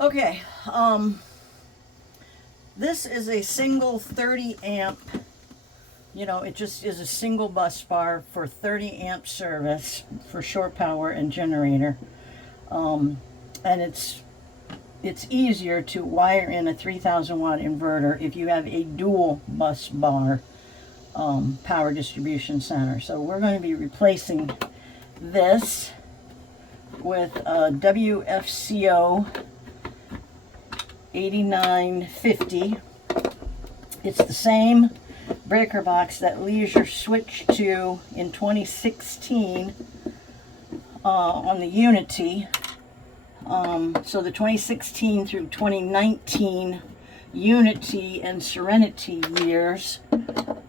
Okay, this is a single 30 amp, it just is a single bus bar for 30 amp service for shore power and generator. And it's easier to wire in a 3000 watt inverter if you have a dual bus bar power distribution center. So we're going to be replacing this with a WFCO 8950. It's the same breaker box that Leisure switched to in 2016 on the Unity. So the 2016 through 2019 Unity and Serenity years,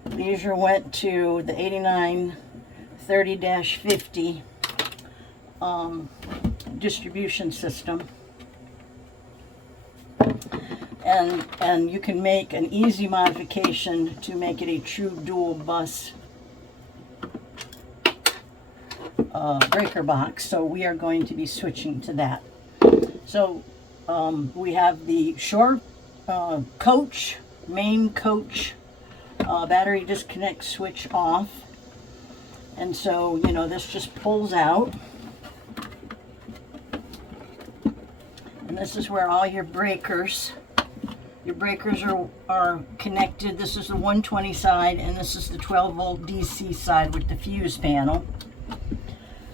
Leisure went to the 8930-50 distribution system. And you can make an easy modification to make it a true dual bus breaker box. So we are going to be switching to that. So we have the shore coach, main coach battery disconnect switch off. And so, this just pulls out. And this is where all your breakers are connected. This is the 120 side, and this is the 12 volt DC side with the fuse panel.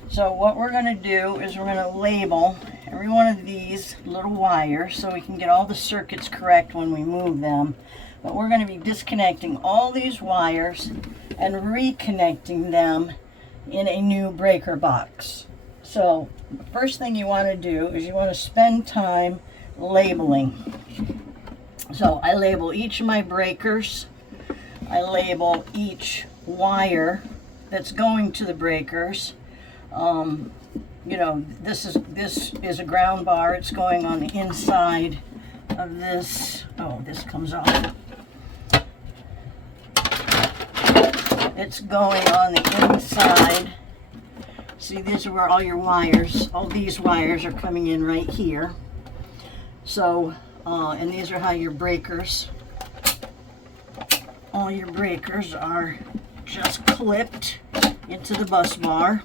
So what we're going to do is we're going to label every one of these little wires so we can get all the circuits correct when we move them. But we're going to be disconnecting all these wires and reconnecting them in a new breaker box. So the first thing you want to do is you want to spend time labeling. So I label each of my breakers. I label each wire that's going to the breakers. This is a ground bar. It's going on the inside of this. Oh, this comes off. It's going on the inside. See, these are where all your wires, all these wires are coming in right here. So, and these are how your breakers, all your breakers are just clipped into the bus bar.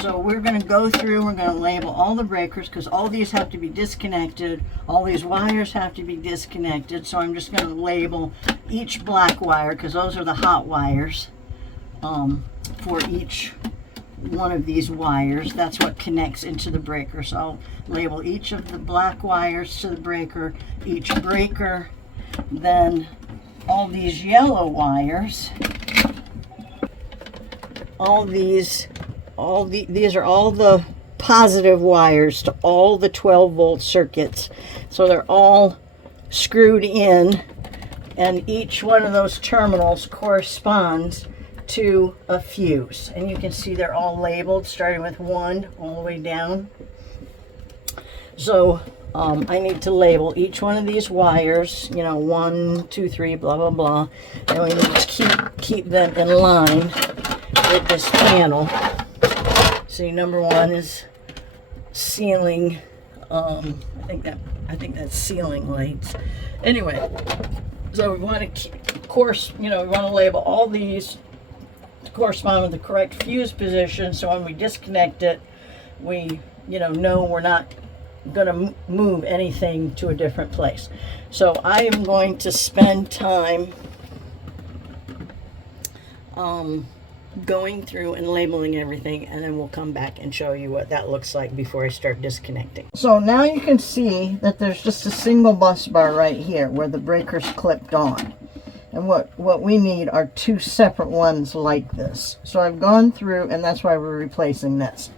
So we're going to go through, we're going to label all the breakers because all these have to be disconnected. All these wires have to be disconnected. So I'm just going to label each black wire because those are the hot wires for each one of these wires. That's what connects into the breaker. So I'll label each of the black wires to the breaker, each breaker, then all these yellow wires, these are all the positive wires to all the 12 volt circuits. So they're all screwed in, and each one of those terminals corresponds to a fuse. And you can see they're all labeled, starting with 1 all the way down. So I need to label each one of these wires, 1, 2, 3, blah, blah, blah. And we need to keep them in line with this panel. See, number 1 is ceiling. I think that's ceiling lights. Anyway, so we want to we want to label all these to correspond with the correct fuse position. So when we disconnect it, we know we're not going to move anything to a different place. So I am going to spend time going through and labeling everything, and then we'll come back and show you what that looks like before I start disconnecting. So now you can see that there's just a single bus bar right here where the breaker's clipped on. And what we need are 2 separate ones like this. So I've gone through, and that's why we're replacing this.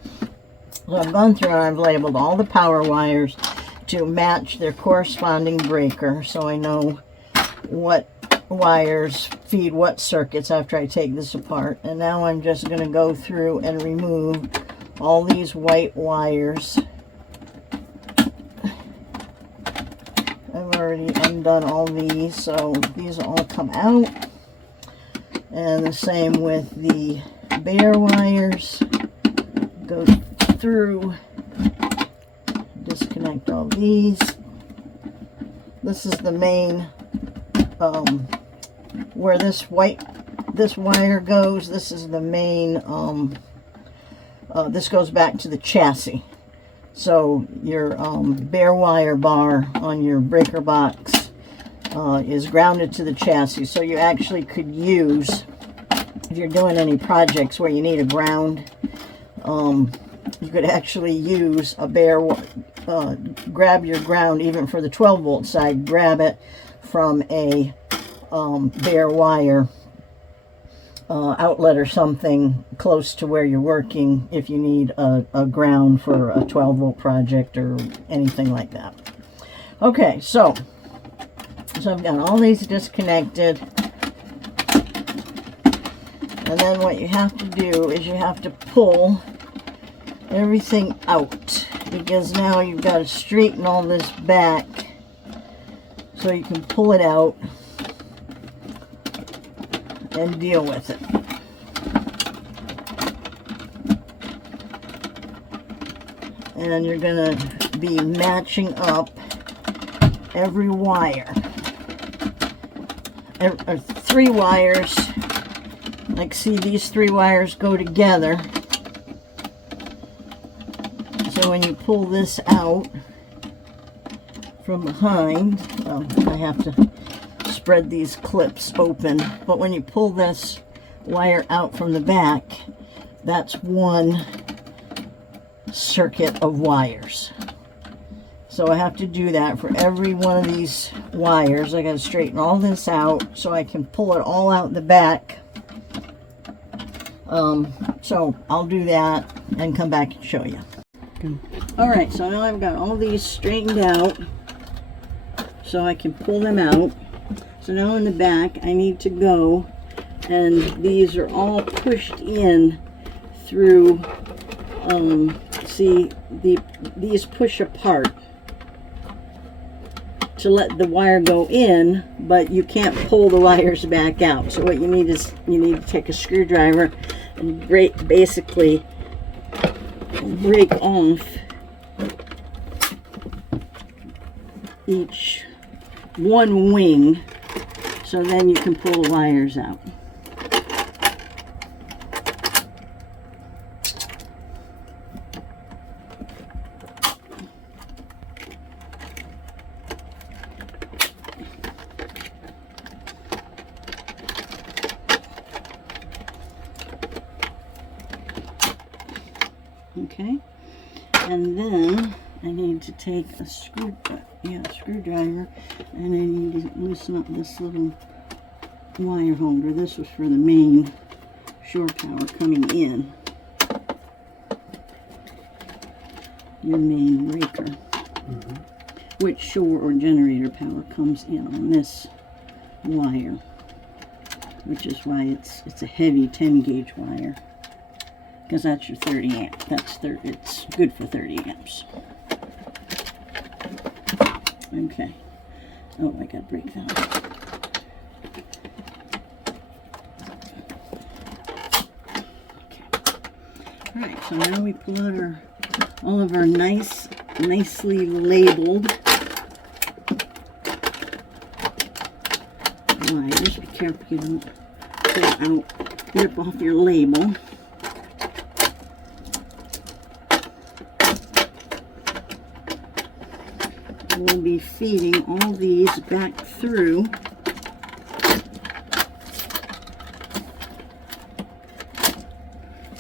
So I've gone through and I've labeled all the power wires to match their corresponding breaker, so I know what wires feed what circuits after I take this apart. And now I'm just going to go through and remove all these white wires. I've already undone all these, so these all come out. And the same with the bare wires. Go through, disconnect disconnect all these. This is the main, where this wire goes. This is the main, this goes back to the chassis. So your bare wire bar on your breaker box is grounded to the chassis. So you actually could use, if you're doing any projects where you need a ground, you could actually use a bare, grab your ground, even for the 12 volt side, grab it from a bare wire outlet or something close to where you're working if you need a ground for a 12 volt project or anything like that. Okay, so I've got all these disconnected. And then what you have to do is you have to pull everything out, because now you've got to straighten all this back so you can pull it out and deal with it. And you're going to be matching up every wire. 3 wires. Like, see, these 3 wires go together. So when you pull this out from behind, well, I have to spread these clips open, but when you pull this wire out from the back, that's one circuit of wires. So I have to do that for every one of these wires. I got to straighten all this out so I can pull it all out the back. So I'll do that and come back and show you. Alright, so now I've got all these straightened out so I can pull them out. So now in the back I need to go, and these are all pushed in through, see, these push apart to let the wire go in, but you can't pull the wires back out. So what you need is, you need to take a screwdriver and basically break off each one wing, so then you can pull the wires out. Okay, and then I need to take a screwdriver, and I need to loosen up this little wire holder. This was for the main shore power coming in, your main breaker, which shore or generator power comes in on this wire, which is why it's a heavy 10 gauge wire, because that's your 30 amp. It's good for 30 amps. Okay. Oh, I gotta break that up. Okay. Alright, so now we pull out all of our nicely labeled wires. Be careful you don't pull out, rip off your label. We'll be feeding all these back through.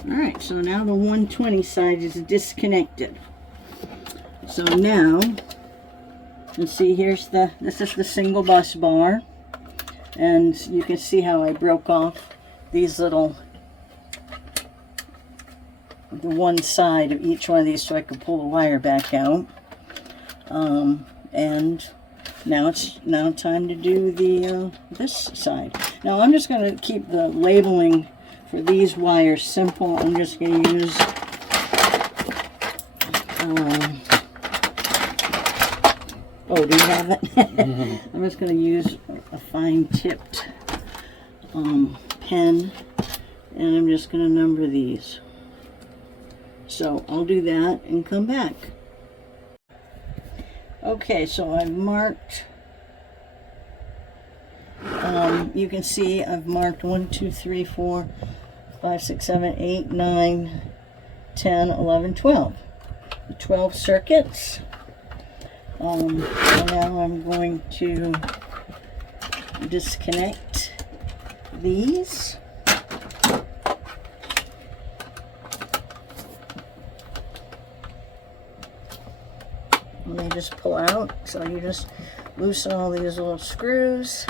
Alright, so now the 120 side is disconnected. So now, let's see, this is the single bus bar. And you can see how I broke off these the one side of each one of these so I could pull the wire back out. And now it's time to do the this side. Now I'm just going to keep the labeling for these wires simple. I'm just going to use oh, do you have it? I'm just going to use a fine tipped pen, and I'm just going to number these. So I'll do that and come back. Okay, so I've marked, you can see I've marked 1, 2, 3, 4, 5, 6, 7, 8, 9, 10, 11, 12. The 12 circuits. So now I'm going to disconnect these. And they just pull out, so you just loosen all these little screws.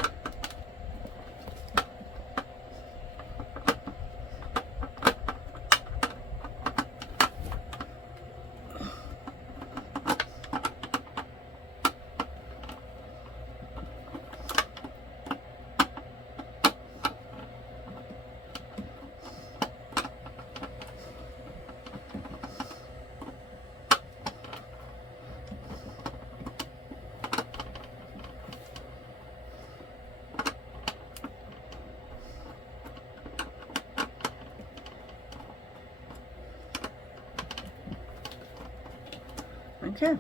Okay.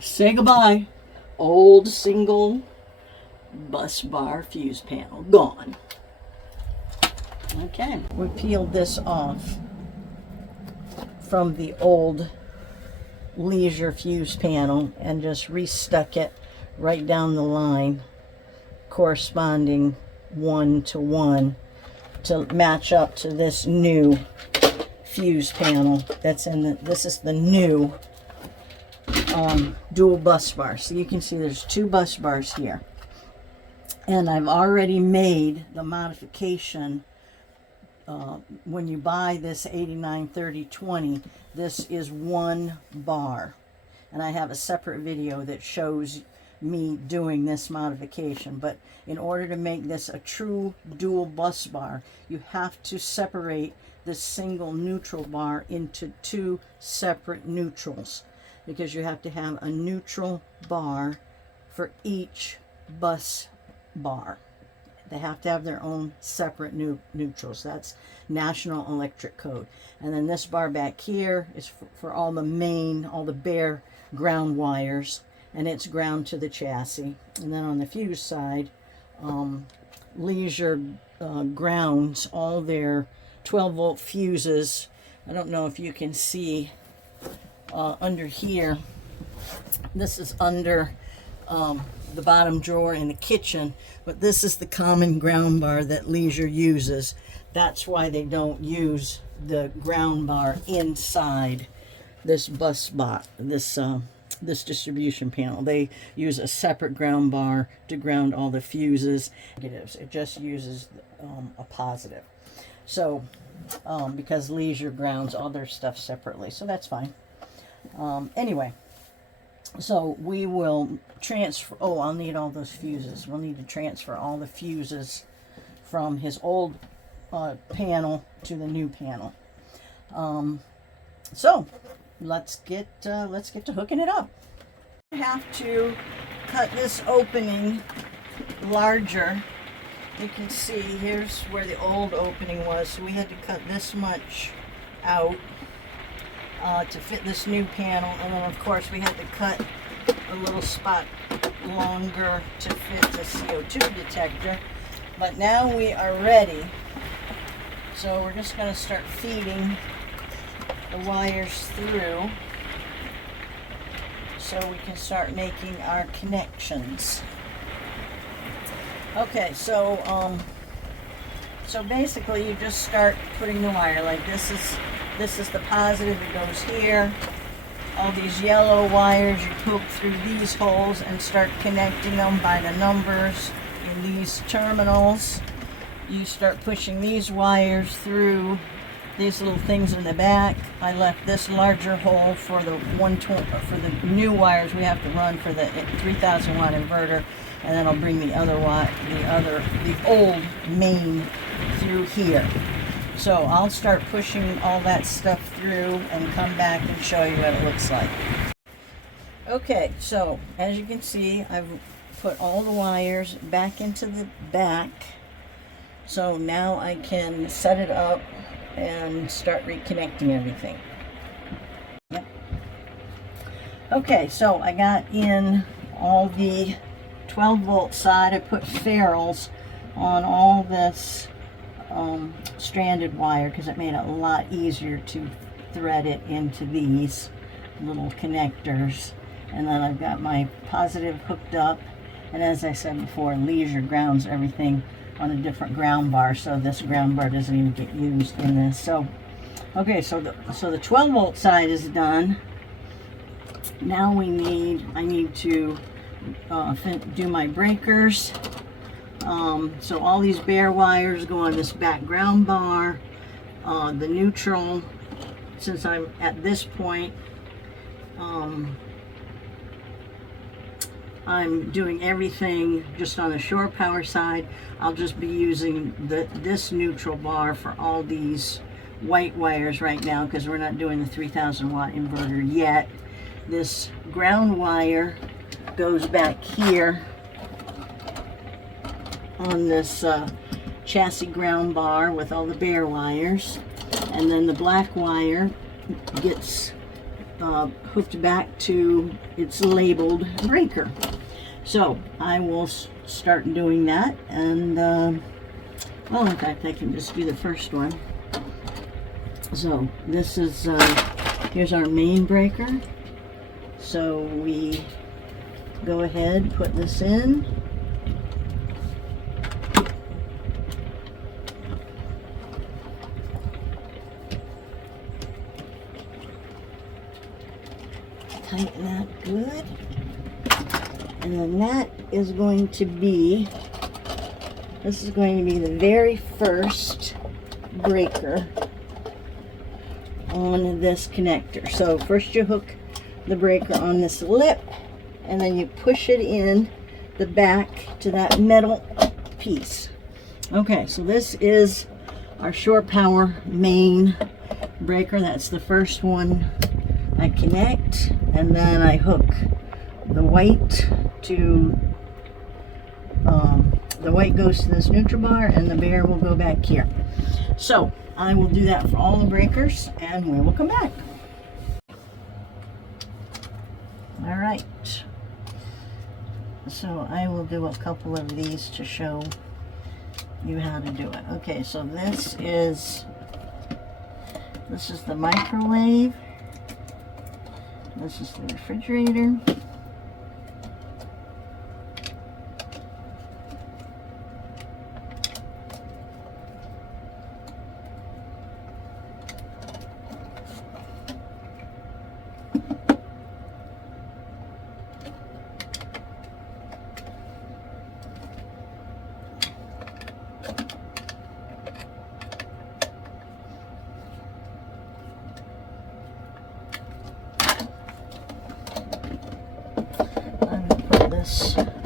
Say goodbye. Old single bus bar fuse panel gone. Okay, we peeled this off from the old Leisure fuse panel and just restuck it right down the line, corresponding 1 to 1 to match up to this new fuse panel that's in the, this is the new dual bus bar. So you can see there's 2 bus bars here, and I've already made the modification. When you buy this 893020, this is 1 bar, and I have a separate video that shows me doing this modification. But in order to make this a true dual bus bar, you have to separate this single neutral bar into 2 separate neutrals, because you have to have a neutral bar for each bus bar. They have to have their own separate neutrals. That's National Electric Code. And then this bar back here is for all the main, all the bare ground wires, and it's ground to the chassis. And then on the fuse side, Leisure grounds all their 12-volt fuses. I don't know if you can see under here. This is under the bottom drawer in the kitchen, but this is the common ground bar that Leisure uses. That's why they don't use the ground bar inside this bus bar, this distribution panel. They use a separate ground bar to ground all the fuses. It just uses a positive. So because Leisure grounds all their stuff separately, so that's fine. Anyway, so we will transfer, oh, I'll need all those fuses. We'll need to transfer all the fuses from his old panel to the new panel. So let's get to hooking it up. I have to cut this opening larger. You can see here's where the old opening was, so we had to cut this much out to fit this new panel, and then of course we had to cut a little spot longer to fit the CO2 detector. But now we are ready, so we're just going to start feeding the wires through so we can start making our connections. Okay, so basically you just start putting the wire, like this is the positive, it goes here. All these yellow wires, you poke through these holes and start connecting them by the numbers in these terminals. You start pushing these wires through these little things in the back. I left this larger hole for the new wires we have to run for the 3000-watt inverter, and then I'll bring the old main through here. So I'll start pushing all that stuff through and come back and show you what it looks like. Okay, so as you can see, I've put all the wires back into the back. So now I can set it up and start reconnecting everything. Yep. Okay, so I got in all the 12-volt side. I put ferrules on all this stranded wire because it made it a lot easier to thread it into these little connectors. And then I've got my positive hooked up, and as I said before, leisure grounds everything on a different ground bar, so this ground bar doesn't even get used in this. So okay, so the 12-volt side is done. Now I need to do my breakers. So all these bare wires go on this back ground bar. The neutral, since I'm at this point, I'm doing everything just on the shore power side. I'll just be using this neutral bar for all these white wires right now because we're not doing the 3000-watt inverter yet. This ground wire goes back here on this chassis ground bar with all the bare wires, and then the black wire gets hooked back to its labeled breaker. So I will start doing that, and well, in fact I can just do the first one. So this is here's our main breaker. So we go ahead, put this in. Tighten that good. And then that is going to be, this is going to be the very first breaker on this connector. So first you hook the breaker on this lip, and then you push it in the back to that metal piece. Okay, so this is our shore power main breaker. That's the first one I connect, and then I hook the white to the white goes to this neutral bar, and the bare will go back here. So I will do that for all the breakers, and we will come back. All right, so I will do a couple of these to show you how to do it. Okay, so this is the microwave. This is the refrigerator.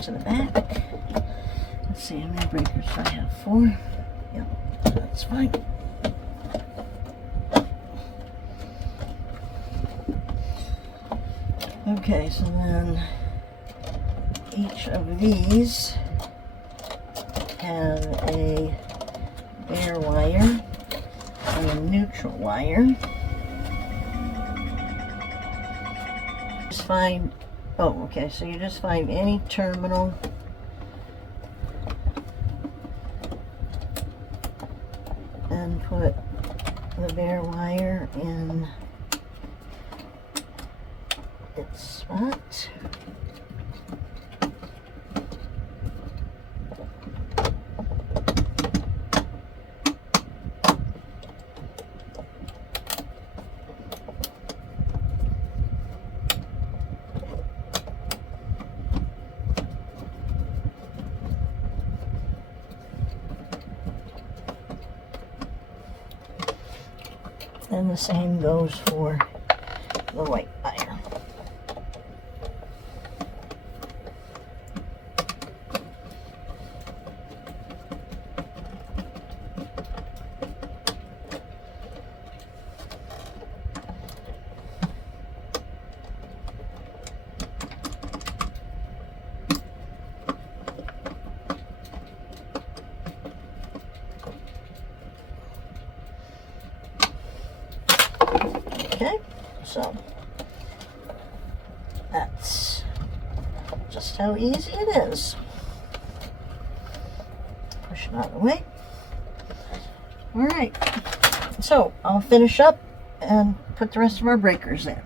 To the back. Let's see how many breakers I have. 4. Yep, that's fine. Okay, so then each of these have a bare wire and a neutral wire. Just find Oh, okay, so you just find any terminal and put the bare wire in its spot. And the same goes for the white wire. Okay, so that's just how easy it is. Push it out of the way. All right, so I'll finish up and put the rest of our breakers in.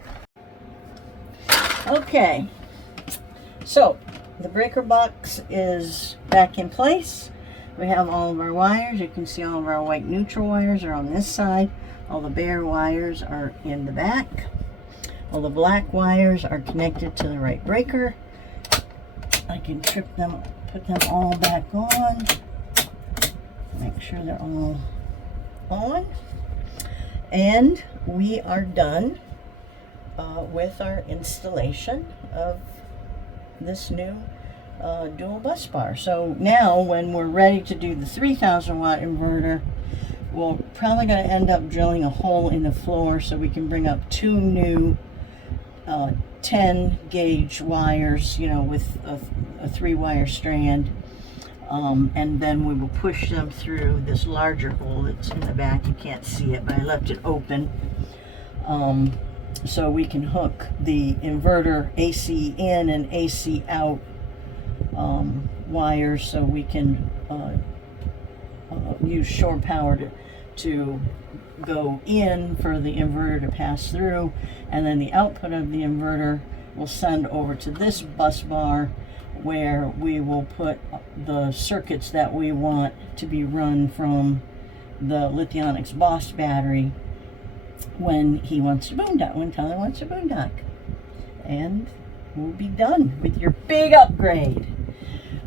Okay, so the breaker box is back in place. We have all of our wires. You can see all of our white neutral wires are on this side. All the bare wires are in the back. All the black wires are connected to the right breaker. I can trip them, put them all back on. Make sure they're all on. And we are done with our installation of this new dual bus bar. So now when we're ready to do the 3000 watt inverter, we're probably going to end up drilling a hole in the floor so we can bring up two new 10 gauge wires, you know, with a 3-wire strand, and then we will push them through this larger hole that's in the back. You can't see it, but I left it open, so we can hook the inverter AC in and AC out wires, so we can use shore power to go in for the inverter to pass through, and then the output of the inverter will send over to this bus bar, where we will put the circuits that we want to be run from the Lithionics Boss battery when he wants to boondock, when Tyler wants to boondock. And we'll be done with your big upgrade.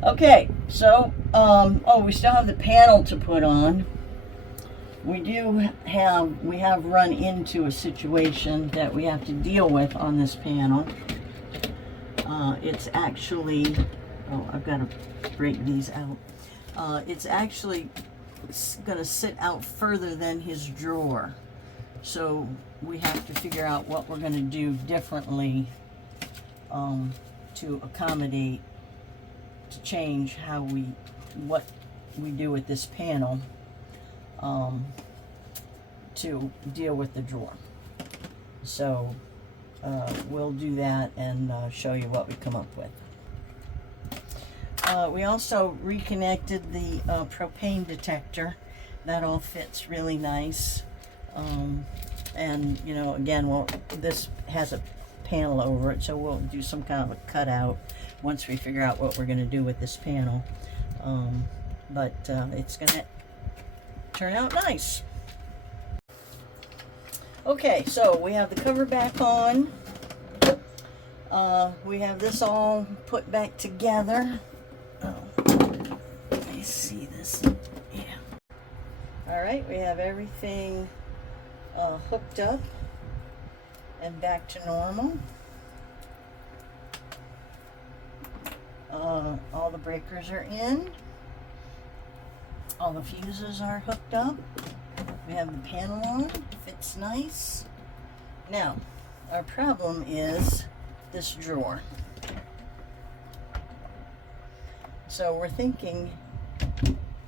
Okay, so, oh, we still have the panel to put on. We have run into a situation that we have to deal with on this panel. It's actually, oh, I've got to break these out. It's actually going to sit out further than his drawer. So we have to figure out what we're going to do differently to accommodate, to change what we do with this panel to deal with the drawer. So we'll do that and show you what we come up with. We also reconnected the propane detector. That all fits really nice. And you know, again, this has a panel over it, so we'll do some kind of a cutout once we figure out what we're going to do with this panel. But it's going to turn out nice. Okay, so we have the cover back on. We have this all put back together. Oh, let me see this. Yeah. All right, we have everything hooked up and back to normal. All the breakers are in. All the fuses are hooked up. We have the panel on. Fits nice. Now, our problem is this drawer. So we're thinking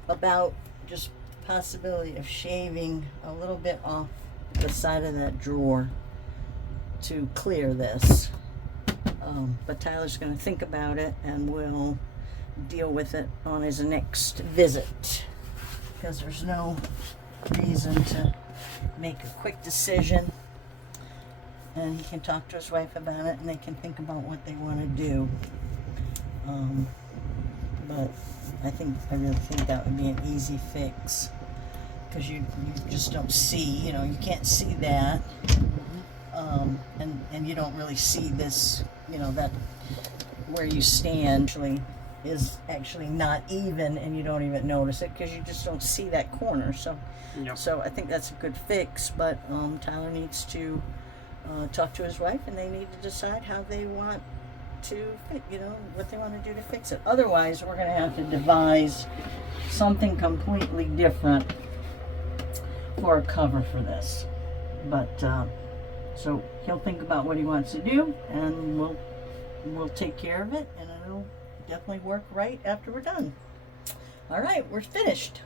about just possibility of shaving a little bit off the side of that drawer to clear this. But Tyler's going to think about it, and we'll deal with it on his next visit, because there's no reason to make a quick decision, and he can talk to his wife about it and they can think about what they want to do. But I really think that would be an easy fix, because you just don't see, you know, you can't see that, and you don't really see this, you know, that where you stand is actually not even, and you don't even notice it because you just don't see that corner. So yep. So I think that's a good fix, but Tyler needs to talk to his wife, and they need to decide how they want to fit, you know, what they want to do to fix it. Otherwise, we're going to have to devise something completely different for a cover for this. But so he'll think about what he wants to do, and we'll take care of it, and it'll definitely work right after we're done. All right, we're finished.